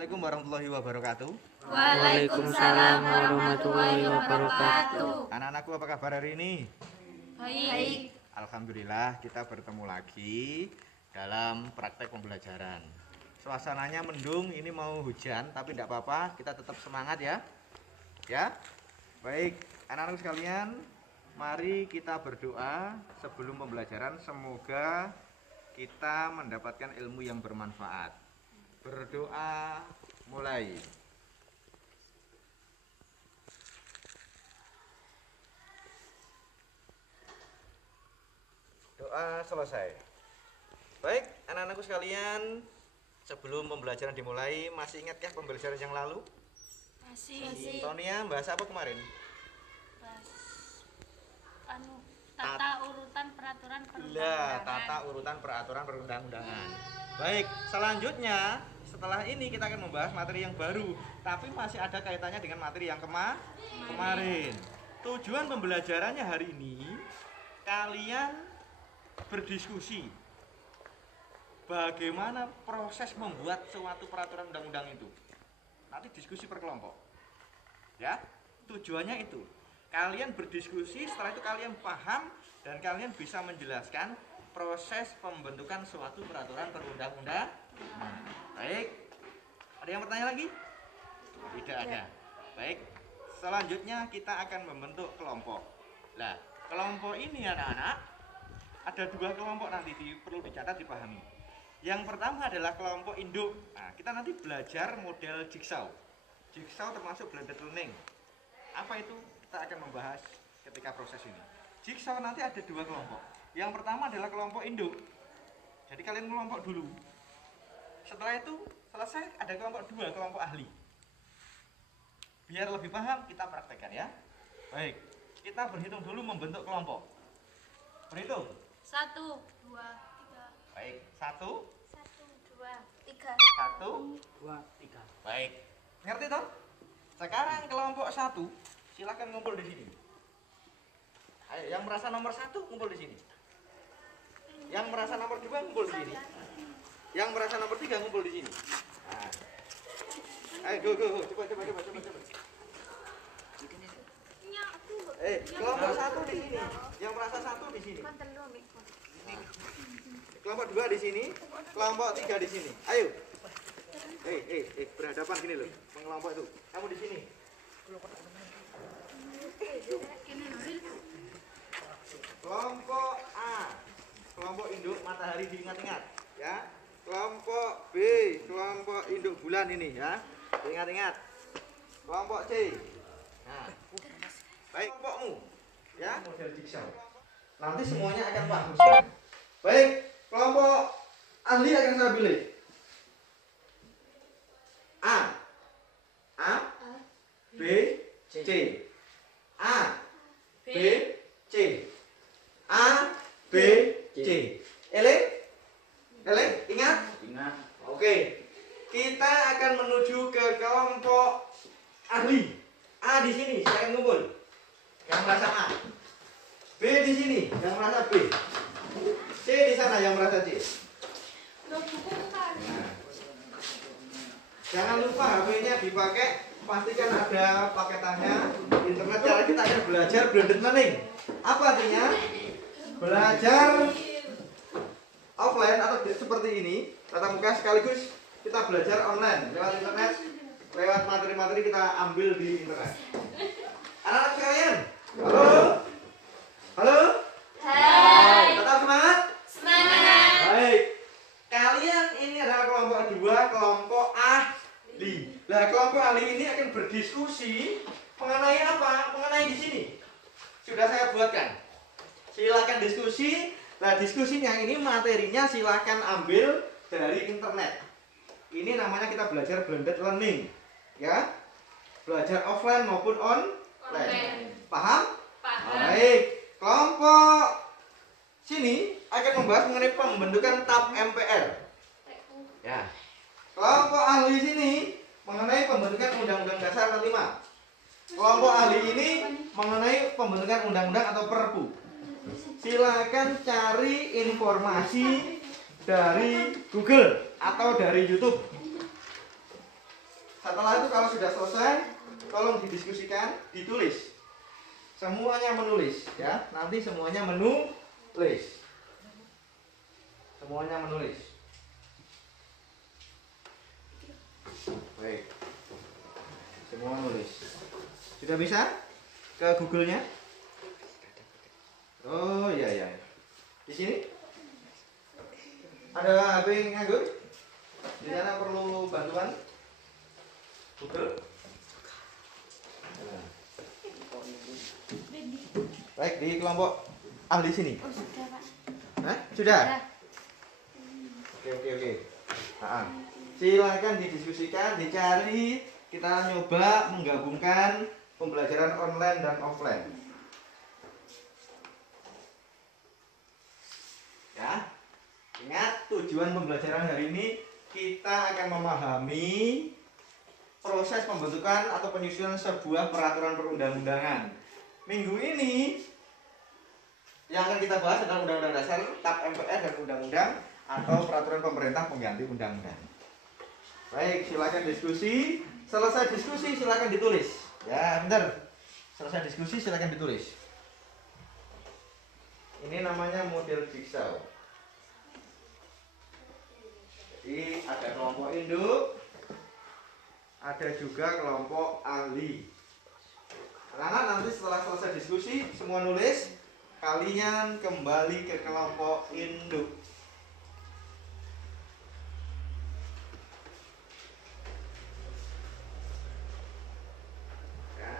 Assalamualaikum warahmatullahi wabarakatuh. Waalaikumsalam warahmatullahi wabarakatuh. Anak-anakku, apa kabar hari ini? Baik. Alhamdulillah, kita bertemu lagi dalam praktek pembelajaran. Suasananya mendung, ini mau hujan, tapi tidak apa-apa, kita tetap semangat ya. Ya, baik, anak-anak sekalian, mari kita berdoa sebelum pembelajaran. Semoga kita mendapatkan ilmu yang bermanfaat. Berdoa mulai. Doa selesai. Baik, anak-anakku sekalian, sebelum pembelajaran dimulai, masih ingatkah pembelajaran yang lalu? Masih. Tonia, bahas apa kemarin? Tata urutan peraturan Lah, perundang-undangan. tata urutan peraturan perundang-undangan. Baik, selanjutnya setelah ini kita akan membahas materi yang baru, tapi masih ada kaitannya dengan materi yang kemarin. Tujuan pembelajarannya hari ini, kalian berdiskusi bagaimana proses membuat suatu peraturan undang-undang itu. Nanti diskusi per kelompok. Ya, tujuannya itu. Kalian berdiskusi, setelah itu kalian paham dan kalian bisa menjelaskan proses pembentukan suatu peraturan perundang-undangan. Baik. Ada yang bertanya lagi? Tidak ada. Baik. Selanjutnya kita akan membentuk kelompok. Nah, kelompok ini anak-anak ada dua kelompok nanti perlu dicatat, dipahami. Yang pertama adalah kelompok induk. Nah, kita nanti belajar model jigsaw. Jigsaw termasuk blended learning. Apa itu? Kita akan membahas ketika proses ini. Jigsaw nanti ada dua kelompok. Yang pertama adalah kelompok induk. Jadi kalian kelompok dulu. Setelah itu selesai ada kelompok dua, kelompok ahli. Biar lebih paham kita praktekkan ya. Baik, kita berhitung dulu membentuk kelompok. Berhitung. 1, 2, 3. Baik, 1, 2, 3. 1, 2, 3. Baik, ngerti toh? Sekarang kelompok 1, silakan ngumpul di sini. Ayo, yang merasa nomor 1 ngumpul di sini. Yang merasa nomor 2 ngumpul di sini. Yang merasa nomor 3 ngumpul di sini. Nah. Ayo, go, coba. Kelompok 1 di sini. Yang merasa 1 di sini. Kelompok 2 di sini. Kelompok 3 di sini. Ayo. Berhadapan gini loh. Mengelompok itu. Kamu di sini. Kelompok A, kelompok induk matahari, diingat-ingat ya. Kelompok B, kelompok induk bulan ini ya, diingat-ingat. Kelompok C. Nah, baik, kelompokmu ya, model jigsaw. Nanti semuanya akan paham. Baik, kelompok ahli akan saya pilih. A, B, C. A, B, C. A, B, C. Ingat? Ingat. Oke. Kita akan menuju ke kelompok ahli. A di sini, silakan ngumpul. Yang merasa A. B di sini, yang merasa B. C di sana, yang merasa C. Nah. Jangan lupa HP-nya dipakai. Pastikan ada paketannya. Internet, cara kita akan belajar blended learning. Apa artinya? Belajar offline atau seperti ini, tatap muka sekaligus kita belajar online lewat internet, lewat materi-materi kita ambil di internet. Anak-anak sekalian, halo, Hai. tetap semangat. Semangat. Baik, kalian ini adalah kelompok 2, kelompok ahli. Nah, kelompok ahli ini akan berdiskusi mengenai apa? Mengenai di sini. Sudah saya buatkan. Silakan diskusi. Nah, diskusinya ini materinya silakan ambil dari internet. Ini namanya kita belajar blended learning. Ya. Belajar offline maupun online. Paham? Paham. Baik. Kelompok sini akan membahas mengenai pembentukan tab MPR. Ya. Kelompok ahli sini mengenai pembentukan Undang-Undang Dasar 45. Kelompok ahli ini mengenai pembentukan undang-undang atau perpu. Silakan cari informasi dari Google atau dari YouTube. Setelah itu kalau sudah selesai, tolong didiskusikan, ditulis. Semuanya menulis ya. Nanti semuanya menulis. Semuanya menulis. Baik. Semua menulis. Sudah bisa? Ke Google-nya? Oh iya iya. Di sini? Ada HP nganggur? Di sana perlu bantuan? Google? Nah. Baik, di kelompok ahli sini. Oh, sudah, Pak. Hah? Sudah? Sudah. Oke. Silakan didiskusikan, dicari. Kita nyoba menggabungkan pembelajaran online dan offline. Ya. Ingat, tujuan pembelajaran hari ini kita akan memahami proses pembentukan atau penyusunan sebuah peraturan perundang-undangan. Minggu ini yang akan kita bahas adalah Undang-Undang Dasar, TAP MPR, dan Undang-Undang atau Peraturan Pemerintah Pengganti Undang-Undang. Baik, silakan diskusi. Selesai diskusi silakan ditulis. Ya, bentar. Selesai diskusi silakan ditulis. Ini namanya model jigsaw. Jadi ada kelompok induk, ada juga kelompok ahli. Anak-anak nanti setelah selesai diskusi semua nulis, kalian kembali ke kelompok induk. Ya.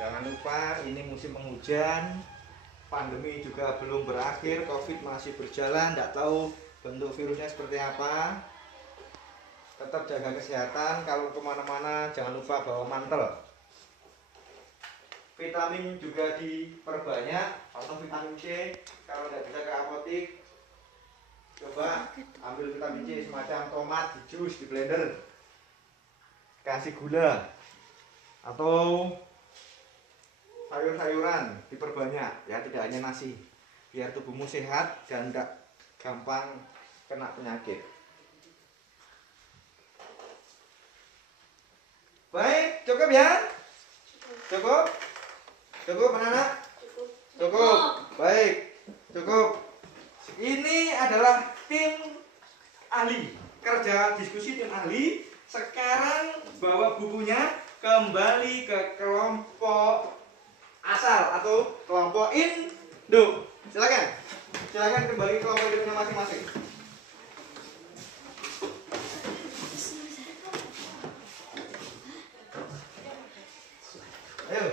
Jangan lupa ini musim penghujan, pandemi juga belum berakhir, COVID masih berjalan, tidak tahu bentuk virusnya seperti apa. Tetap jaga kesehatan, kalau kemana-mana jangan lupa bawa mantel. Vitamin juga diperbanyak, atau vitamin C. Kalau tidak bisa ke apotik, coba ambil vitamin C semacam tomat, di jus, di blender, kasih gula, atau sayur-sayuran diperbanyak ya, tidak hanya nasi, biar tubuhmu sehat dan tidak gampang kena penyakit. Baik, cukup ya? Cukup? Cukup anak-anak? Cukup. Baik, cukup. Ini adalah tim ahli, kerja diskusi tim ahli. Sekarang bawa bukunya kembali ke kelompok asal atau kelompok induk. Silakan kembali ke kelompok induknya masing-masing. Ayo,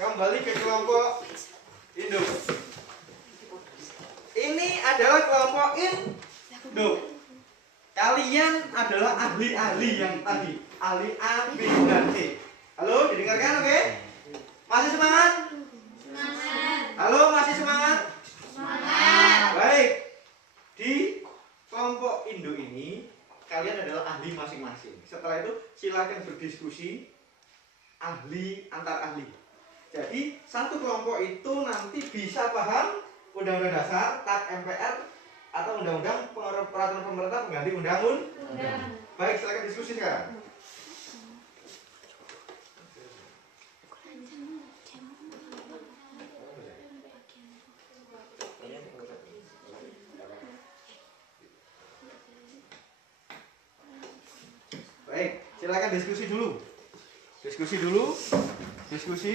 kembali ke kelompok induk. Ini adalah kelompok induk. Kalian adalah ahli-ahli yang tadi, ahli A, B, dan C. Halo, didengarkan, oke? Masih semangat? Semangat. Halo, masih semangat? Semangat. Baik. Di kelompok induk ini kalian adalah ahli masing-masing. Setelah itu silakan berdiskusi ahli antar ahli. Jadi satu kelompok itu nanti bisa paham Undang-Undang Dasar, TAP MPR, atau Undang-Undang Peraturan Pemerintah Pengganti Undang-Undang. Baik, silakan diskusi sekarang. Baik, silakan diskusi dulu. Diskusi.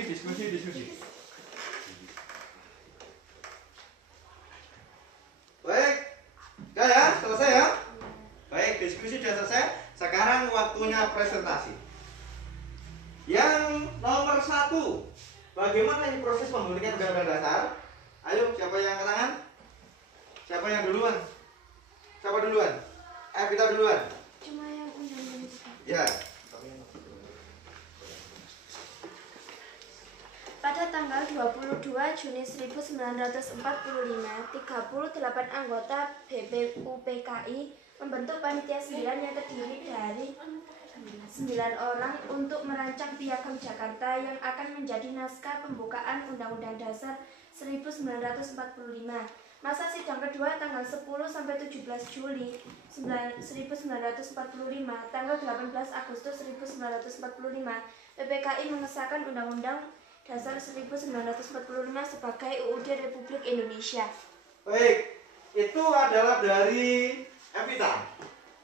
Baik, sudah ya, selesai ya. Baik, diskusi sudah selesai. Sekarang waktunya presentasi. Yang nomor 1, bagaimana ini proses pembentukan Undang-Undang Dasar? Ayo, siapa yang angkat tangan? Siapa yang duluan? Siapa duluan? Kita duluan. Cuma yang undang-undang itu. Ya. Pada tanggal 22 Juni 1945, 38 anggota BPUPKI membentuk Panitia 9 yang terdiri dari 9 orang untuk merancang Piagam Jakarta yang akan menjadi naskah pembukaan Undang-Undang Dasar 1945. Masa sidang kedua tanggal 10 sampai 17 Juli 1945, tanggal 18 Agustus 1945. PPKI mengesahkan Undang-Undang Dasar 1945 sebagai UUD Republik Indonesia. Baik, itu adalah dari Evita.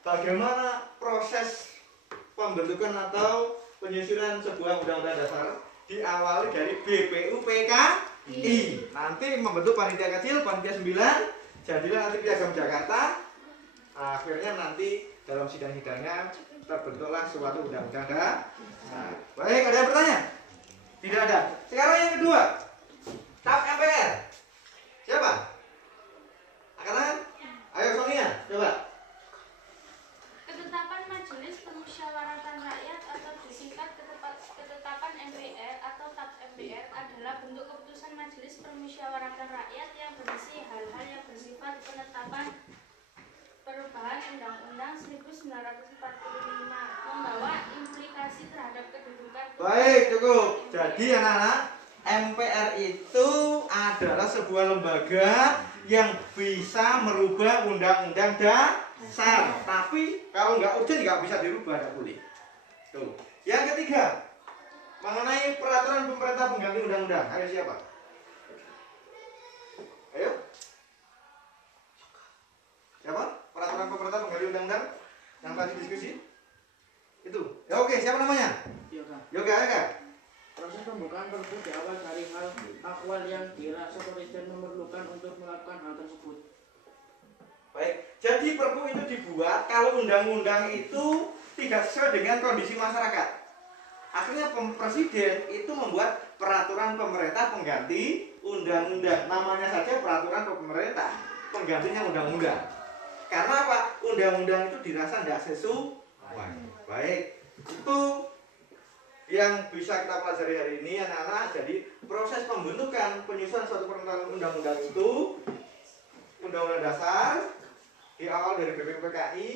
Bagaimana proses pembentukan atau penyusunan sebuah undang-undang dasar diawali dari BPUPKI. Nanti membentuk panitia kecil, panitia 9, jadilah nanti Piagam Jakarta. Akhirnya nanti dalam sidang-sidangnya terbentuklah suatu undang-undang dasar. Baik, ada yang bertanya? Tidak ada. Sekarang yang kedua, TAP MPR. Siapa? Angkatan? Ayo Sonia, coba. Ketetapan Majelis Permusyawaratan Rakyat atau disingkat Ketetapan MPR atau TAP MPR adalah bentuk keputusan Majelis Permusyawaratan Rakyat yang berisi hal-hal yang bersifat penetapan perubahan Undang-Undang 1945, membawa implikasi terhadap kedudukan. Baik, cukup. Jadi anak-anak, MPR itu adalah sebuah lembaga yang bisa merubah undang-undang dasar. Tapi kalau nggak urgent nggak bisa dirubah, nggak boleh. Tuh. Yang ketiga, mengenai peraturan pemerintah pengganti undang-undang. Ayo siapa? Ayo. Siapa? Peraturan pemerintah pengganti undang-undang yang tadi diskusi? Itu. Ya oke, siapa namanya? Yoga. Yoga. Proses pembukaan perpu diawal dari hal akwal yang dirasa presiden memerlukan untuk melakukan hal tersebut. Baik, jadi perpu itu dibuat kalau undang-undang itu tidak sesuai dengan kondisi masyarakat. Akhirnya presiden itu membuat peraturan pemerintah pengganti undang-undang. Namanya saja peraturan pemerintah, penggantinya undang-undang. Karena apa? Undang-undang itu dirasa tidak sesuai. Baik, itu yang bisa kita pelajari hari ini anak-anak. Jadi proses pembentukan penyusunan suatu peraturan undang-undang itu undang-undang dasar diawal dari BPUPKI,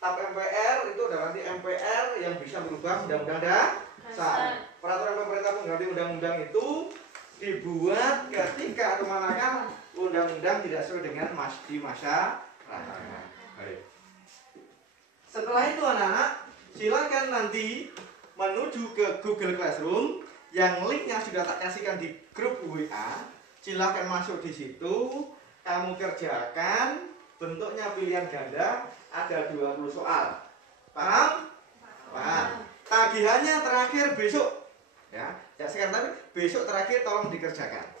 TAP MPR itu adalah nanti MPR yang bisa merubah undang-undang dasar. Peraturan pemerintah pengganti undang-undang itu dibuat ketika atau manakala undang-undang tidak sesuai dengan di masa rakyat. Baik. Setelah itu anak-anak silakan nanti menuju ke Google Classroom yang linknya sudah tak kasihkan di grup WA. Silakan masuk di situ, kamu kerjakan. Bentuknya pilihan ganda, ada 20 soal. Paham? Paham. Tagihannya terakhir besok. Ya, sekarang tapi besok terakhir tolong dikerjakan.